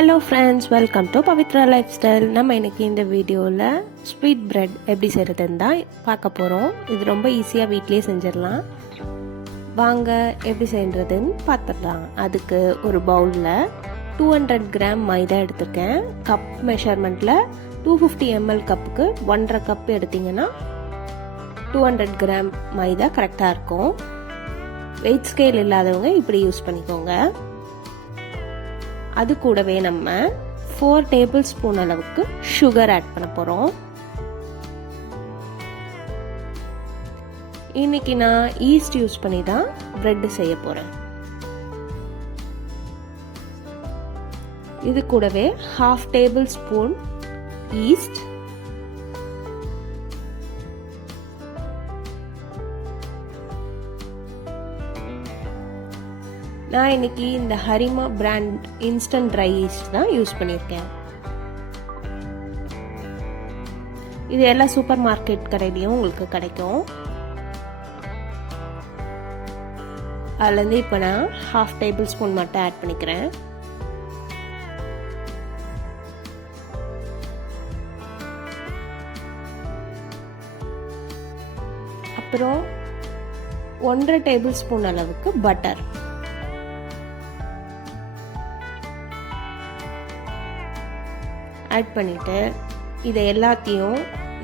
Hello friends, welcome to Pavithra life style. நம்ம இன்றைக்கி இந்த வீடியோவில் ஸ்வீட் பிரெட் எப்படி செய்கிறதுன்னு தான் பார்க்க போகிறோம். இது ரொம்ப ஈஸியாக வீட்லேயே செஞ்சிடலாம். வாங்க எப்படி செய்கிறதுன்னு பார்த்துடலாம். அதுக்கு ஒரு பவுலில் 200 கிராம் மைதா எடுத்துருக்கேன். கப் மெஷர்மெண்ட்டில் 250 ml கப்புக்கு 1.5 கப் எடுத்திங்கன்னா 200 கிராம் மைதா கரெக்டாக இருக்கும். வெயிட் ஸ்கேல் இல்லாதவங்க இப்படி யூஸ் பண்ணிக்கோங்க. அது கூடவே நம்ம 4 டேபிள் ஸ்பூன் அளவுக்கு சுகர் ஆட் பண்ண போகிறோம். இன்னைக்கு நான் ஈஸ்ட் யூஸ் பண்ணி தான் பிரெட் செய்ய போகிறேன். இது கூடவே 1/2 டேபிள் ஸ்பூன் ஈஸ்ட், நான் இன்னைக்கு இந்த Harima brand instant try east தான் யூஸ் பண்ணியிருக்கேன். இது எல்லா சூப்பர் மார்க்கெட் கடையிலையும் உங்களுக்கு கிடைக்கும். அதுலேருந்து இப்போ நான் 1/2 டேபிள் ஸ்பூன் மட்டும் ஆட் பண்ணிக்கிறேன். அப்புறம் 1.5 டேபிள் ஸ்பூன் அளவுக்கு பட்டர், ஆட் பண்ணிட்டு இதை எல்லாத்தையும்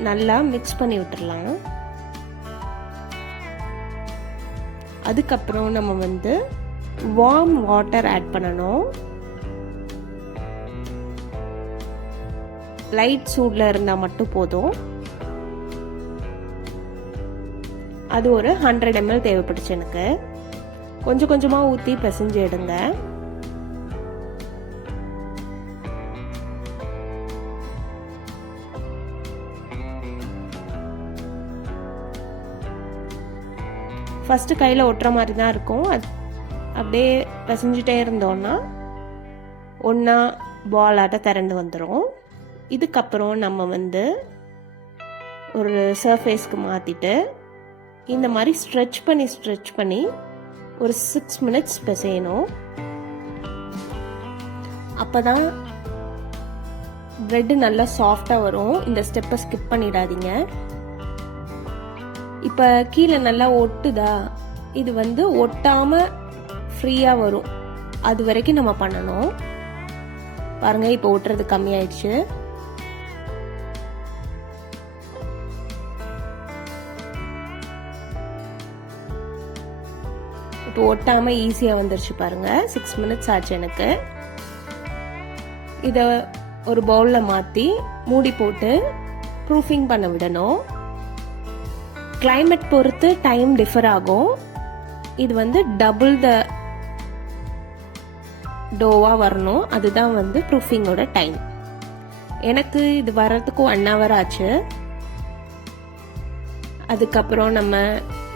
நல்லா மிக்ஸ் பண்ணி விட்டுடலாம். அதுக்கப்புறம் நம்ம வார்ம் வாட்டர் ஆட் பண்ணணும். லைட் சூட்ல இருந்தா மட்டும் போதும். அது ஒரு 100 ml தேவைப்பட்டுச்சு எனக்கு. கொஞ்சம் கொஞ்சமா ஊற்றி பிசைஞ்சு எடுங்க. ஃபஸ்ட்டு கையில் ஒட்டுற மாதிரி தான் இருக்கும். அப்படியே பிசைஞ்சிட்டே இருந்தோன்னா ஒன்றா பால் ஆட்ட திரண்டு வந்துடும். இதுக்கப்புறம் நம்ம ஒரு சர்ஃபேஸ்க்கு மாற்றிட்டு இந்த மாதிரி ஸ்ட்ரெச் பண்ணி ஒரு 6 மினிட்ஸ் பிசையணும். அப்போ தான் பிரெட்டு நல்லா சாஃப்டாக வரும். இந்த ஸ்டெப்பை ஸ்கிப் பண்ணிடாதீங்க. இப்போ கீழே நல்லா ஒட்டுதா, இது ஒட்டாம ஃப்ரீயா வரும். அது வரைக்கும் நம்ம பண்ணணும். பாருங்க, இப்போ ஒட்டுறது கம்மியாயிடுச்சு. இப்போ ஒட்டாம ஈஸியா வந்துருச்சு பாருங்க. 6 மினிட்ஸ் ஆச்சு எனக்கு. இத ஒரு பவுல்ல மாத்தி மூடி போட்டு ப்ரூஃபிங் பண்ண விடணும். கிளைமேட் பொறுத்து டைம் டிஃபர் ஆகும். இது டபுள் த டோவா வரணும். அதுதான் ப்ரூஃபிங்கோட டைம். எனக்கு இது வர்றதுக்கு 1 hour ஆச்சு. அதுக்கப்புறம் நம்ம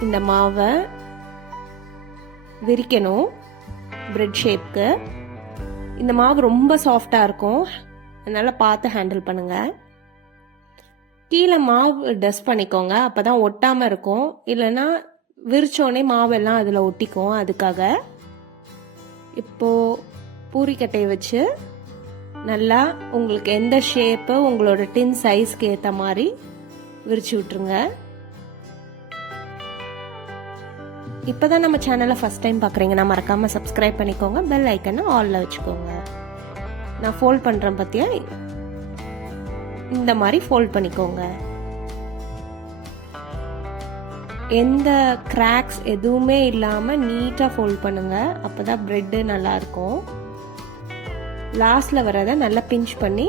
இந்த மாவை விரிக்கணும் பிரெட் ஷேப்க்கு. இந்த மாவு ரொம்ப சாஃப்டா இருக்கும், அதனால பார்த்து ஹேண்டில் பண்ணுங்க. கீழே மாவு டஸ்ட் பண்ணிக்கோங்க, அப்பதான் ஒட்டாம இருக்கும். இல்லைன்னா விரிச்சோடனே மாவெல்லாம் அதில் ஒட்டிக்கும். அதுக்காக இப்போ பூரிக்கட்டையை வச்சு நல்லா உங்களுக்கு எந்த ஷேப்பு உங்களோட டின் சைஸ்க்கு ஏற்ற மாதிரி விரிச்சு விட்டுருங்க. இப்போதான் நம்ம சேனலை ஃபர்ஸ்ட் டைம் பார்க்குறீங்கன்னா மறக்காம சப்ஸ்கிரைப் பண்ணிக்கோங்க. பெல் ஐக்கனை ஆல்ல வச்சுக்கோங்க. நான் ஃபோல்ட் பண்ணுறேன் பார்த்தியா, இந்த மாதிரி ஃபோல்ட் பண்ணிக்கோங்க. எந்த கிராக்ஸ் எதுவுமே இல்லாம நீட்டா ஃபோல்ட் பண்ணுங்க. அப்பதான் பிரெட் நல்லா இருக்கும். லாஸ்ட்ல வரத நல்லா பிஞ்ச் பண்ணி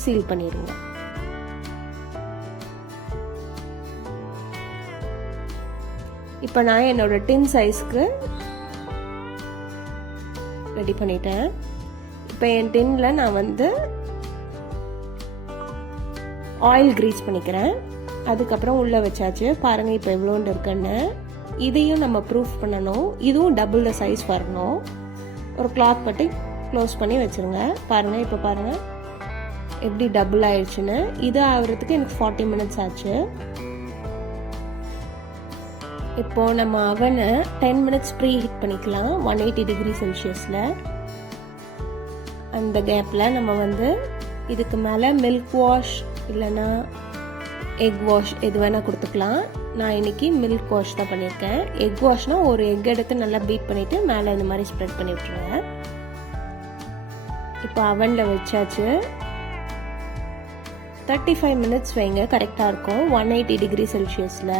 சீல் பண்ணிடுங்க. இப்ப நான் என்னோட டின் சைஸ்க்கு ரெடி பண்ணிட்டேன். இப்ப என் டின்ல நான் ஆயில் கிரீஸ் பண்ணிக்கிறேன். அதுக்கப்புறம் உள்ள வச்சாச்சு. பாருங்க இப்போ எவ்வளோண்டு இருக்குன்னு. இதையும் நம்ம ப்ரூஃப் பண்ணணும். இதுவும் டபுள் த சைஸ் வரணும். ஒரு கிளாத் பட்டி க்ளோஸ் பண்ணி வச்சிருங்க. பாருங்க, இப்போ பாருங்க எப்படி டபுள் ஆயிடுச்சுன்னு. இது ஆகுறதுக்கு எனக்கு 40 மினிட்ஸ் ஆச்சு. இப்போ நம்ம அவனை 10 மினிட்ஸ் ப்ரீ ஹீட் பண்ணிக்கலாம் 180 டிகிரி செல்சியஸ்ல. அந்த கேப்பில் நம்ம வந்து இதுக்கு மேலே மில்க் வாஷ் இல்லைன்னா எக் வாஷ் எது வேணால் கொடுத்துக்கலாம். நான் இன்றைக்கி மில்க் வாஷ் தான் பண்ணியிருக்கேன். எக் வாஷ்னால் ஒரு எக் எடுத்து நல்லா பீட் பண்ணிவிட்டு மேலே இந்த மாதிரி ஸ்ப்ரெட் பண்ணி விட்டுருங்க. இப்போ அவனில் வச்சாச்சு. 35 மினிட்ஸ் வைங்க, கரெக்டாக இருக்கும். 180 டிகிரி செல்சியஸில்.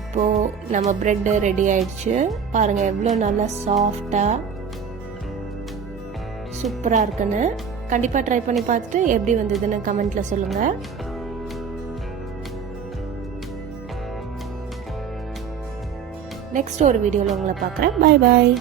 இப்போது நம்ம ப்ரெட்டு ரெடி ஆயிடுச்சு. பாருங்கள் எவ்வளோ நல்லா சாஃப்டாக சூப்பராக இருக்குன்னு. கண்டிப்பாக ட்ரை பண்ணி பார்த்துட்டு எப்படி வந்ததுன்னு கமெண்ட்டில் சொல்லுங்கள். நெக்ஸ்ட் ஒரு வீடியோவில் உங்களை பார்க்குறேன். பாய் பாய்.